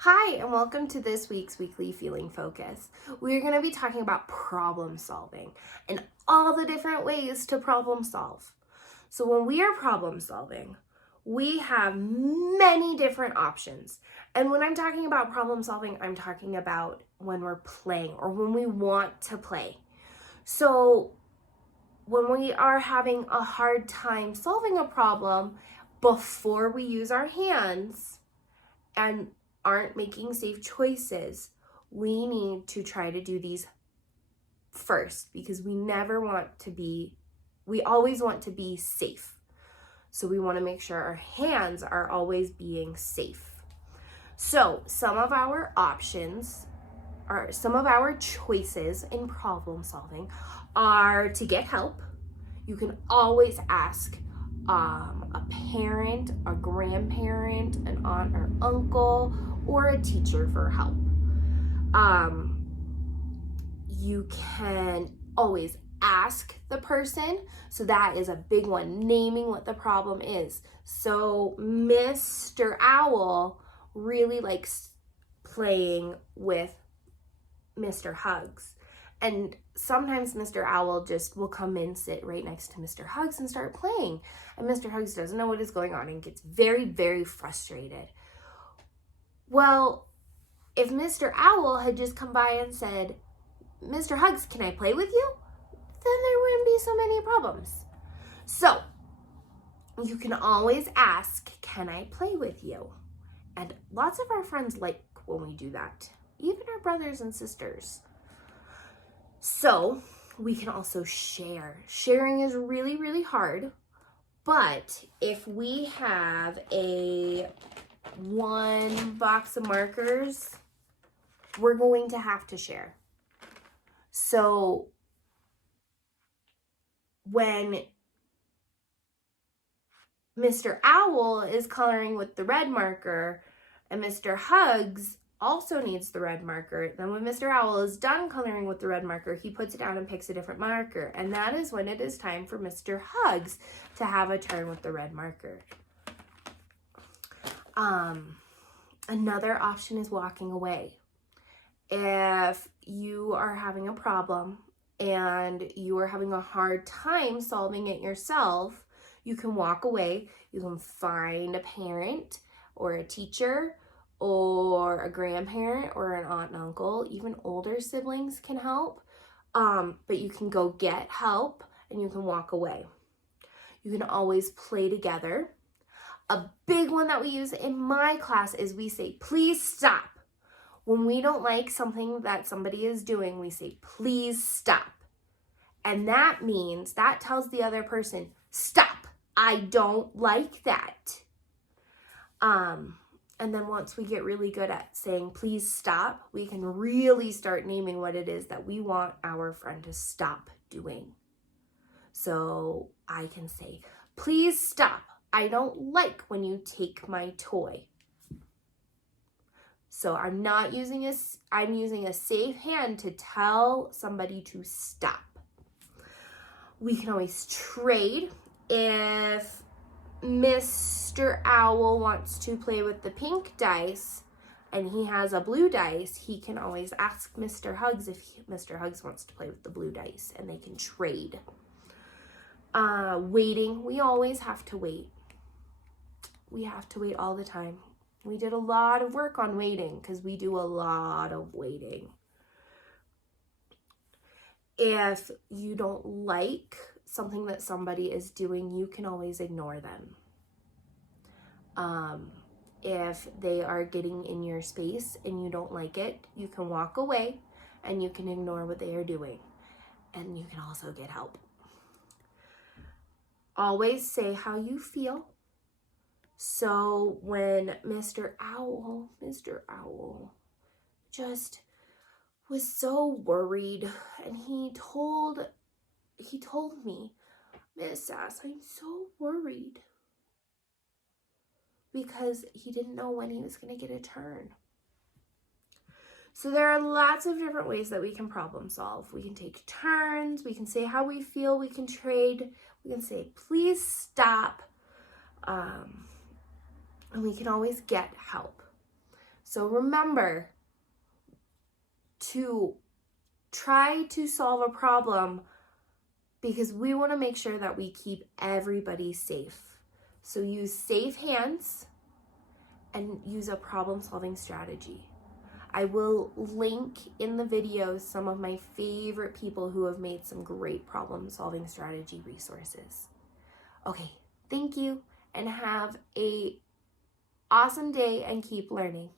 Hi, and welcome to this week's weekly feeling focus. We're going to be talking about problem solving and all the different ways to problem solve. So when we are problem solving, we have many different options. And when I'm talking about problem solving, I'm talking about when we're playing or when we want to play. So when we are having a hard time solving a problem before we use our hands and aren't making safe choices, we need to try to do these first because we always want to be safe. So we want to make sure our hands are always being safe. So some of our choices in problem solving are to get help. You can always ask a parent, a grandparent, an aunt or uncle, or a teacher for help. You can always ask the person. So that is a big one, naming what the problem is. So Mr. Owl really likes playing with Mr. Hugs. And sometimes Mr. Owl just will come and sit right next to Mr. Hugs and start playing. And Mr. Hugs doesn't know what is going on and gets very, very frustrated. Well, if Mr. Owl had just come by and said, Mr. Hugs, can I play with you? Then there wouldn't be so many problems. So you can always ask, can I play with you? And lots of our friends like when we do that, even our brothers and sisters. So we can also share. Sharing is really, really hard. But if we have one box of markers, we're going to have to share. So when Mr. Owl is coloring with the red marker and Mr. Hugs also needs the red marker, then when Mr. Owl is done coloring with the red marker, he puts it down and picks a different marker. And that is when it is time for Mr. Hugs to have a turn with the red marker. Another option is walking away. If you are having a problem and you are having a hard time solving it yourself, you can walk away. You can find a parent or a teacher or a grandparent or an aunt and uncle. Even older siblings can help, but you can go get help and you can walk away. You can always play together. A big one that we use in my class is we say, please stop. When we don't like something that somebody is doing, we say, please stop. And that tells the other person, stop, I don't like that. And then once we get really good at saying, please stop, we can really start naming what it is that we want our friend to stop doing. So I can say, please stop. I don't like when you take my toy. So I'm using a safe hand to tell somebody to stop. We can always trade. If Mr. Owl wants to play with the pink dice and he has a blue dice, he can always ask Mr. Hugs if Mr. Hugs wants to play with the blue dice, and they can trade. Waiting, we always have to wait. We have to wait all the time. We did a lot of work on waiting because we do a lot of waiting. If you don't like something that somebody is doing, you can always ignore them. If they are getting in your space and you don't like it, you can walk away and you can ignore what they are doing. And you can also get help. Always say how you feel. So when Mr. Owl just was so worried, and he told me, Miss Sass, I'm so worried, because he didn't know when he was going to get a turn. So there are lots of different ways that we can problem solve. We can take turns, we can say how we feel, we can trade, we can say, please stop, and we can always get help. So remember to try to solve a problem because we want to make sure that we keep everybody safe. So use safe hands and use a problem-solving strategy. I will link in the video some of my favorite people who have made some great problem-solving strategy resources. Okay, thank you and have an awesome day and keep learning.